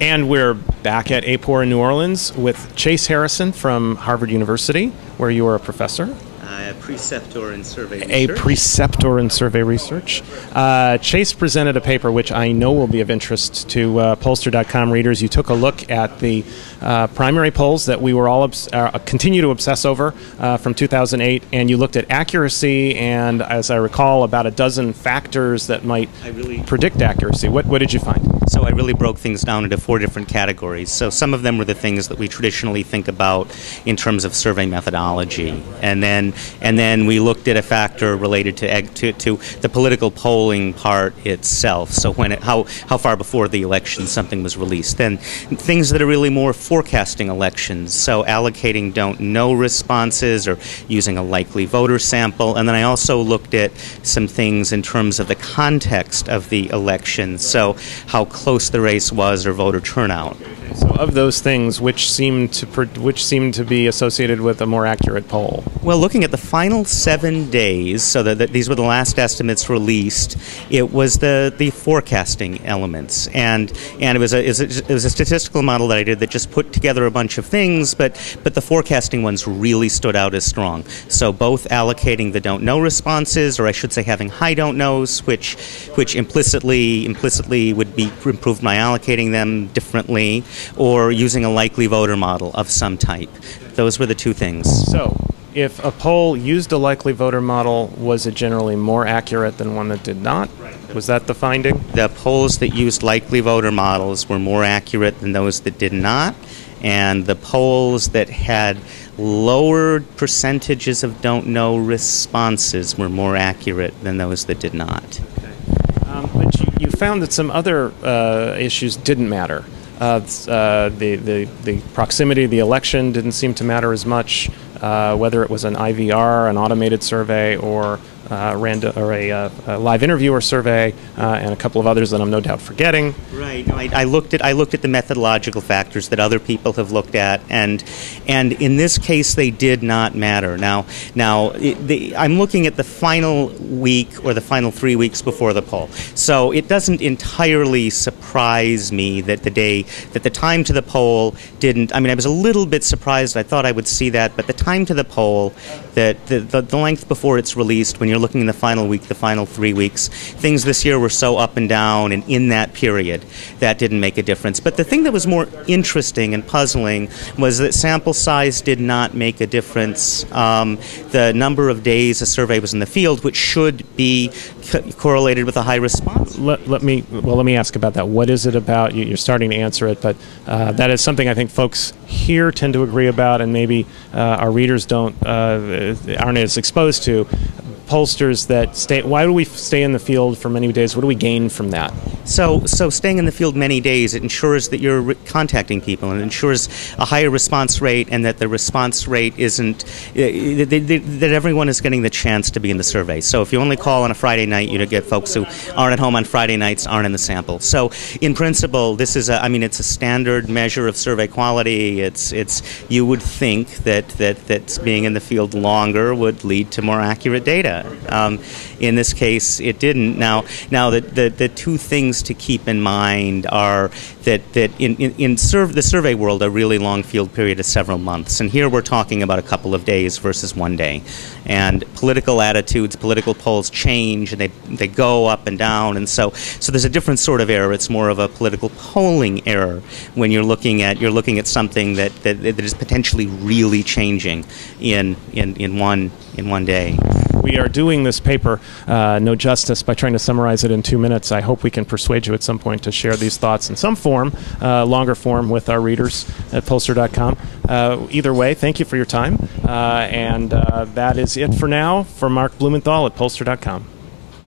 And we're back at AAPOR in New Orleans with Chase Harrison from Harvard University, where you are a professor. A preceptor in survey research. A preceptor in survey research. Chase presented a paper which I know will be of interest to pollster.com readers. You took a look at the primary polls that we were all continue to obsess over from 2008, and you looked at accuracy and, as I recall, about a dozen factors that might predict accuracy. What did you find? So I really broke things down into 4 different categories. So some of them were the things that we traditionally think about in terms of survey methodology, and then we looked at a factor related to the political polling part itself. So how far before the election something was released. Then things that are really more forecasting elections. So allocating don't know responses or using a likely voter sample. And then I also looked at some things in terms of the context of the election. So how close the race was or voter turnout. So of those things, which seemed to be associated with a more accurate poll? Well, looking at the final 7 days, so that these were the last estimates released, it was the forecasting elements, and it was a statistical model that I did that just put together a bunch of things, but the forecasting ones really stood out as strong. So both allocating the don't know responses, or I should say having high don't knows, which implicitly would be improved by allocating them differently, or using a likely voter model of some type. Those were the 2 things. So, if a poll used a likely voter model, was it generally more accurate than one that did not? Was that the finding? The polls that used likely voter models were more accurate than those that did not, and the polls that had lower percentages of don't know responses were more accurate than those that did not. Okay. But you found that some other issues didn't matter. The proximity of the election didn't seem to matter as much, whether it was an IVR, an automated survey, or a live interviewer survey, and a couple of others that I'm no doubt forgetting. Right. No, I looked at the methodological factors that other people have looked at, and in this case they did not matter. Now I'm looking at the final week or the final 3 weeks before the poll, so it doesn't entirely surprise me that the time to the poll didn't. I mean, I was a little bit surprised. I thought I would see that, but the time to the poll, that the length before it's released, when you're looking in the final week, the final 3 weeks, things this year were so up and down, and in that period, that didn't make a difference. But the thing that was more interesting and puzzling was that sample size did not make a difference. The number of days a survey was in the field, which should be correlated with a high response. Let me ask about that. What is it about? You're starting to answer it, but that is something I think folks here tend to agree about, and maybe our readers aren't as exposed to. Pollsters that stay. Why do we stay in the field for many days? What do we gain from that? So staying in the field many days, it ensures that you're contacting people, and it ensures a higher response rate, and that the response rate isn't that everyone is getting the chance to be in the survey. So if you only call on a Friday night, you get folks who aren't at home on Friday nights, aren't in the sample. So in principle, this is it's a standard measure of survey quality. It's you would think that being in the field longer would lead to more accurate data. In this case, it didn't. Now the 2 things to keep in mind are that in the survey world, a really long field period is several months, and here we're talking about a couple of days versus 1 day. And political attitudes, political polls change, and they go up and down, and so there's a different sort of error. It's more of a political polling error when you're looking at something that is potentially really changing in one day. We are doing this paper no justice by trying to summarize it in 2 minutes. I hope we can persuade you at some point to share these thoughts in some form, longer form, with our readers at pollster.com. Either way, thank you for your time. And that is it for now. For Mark Blumenthal at pollster.com.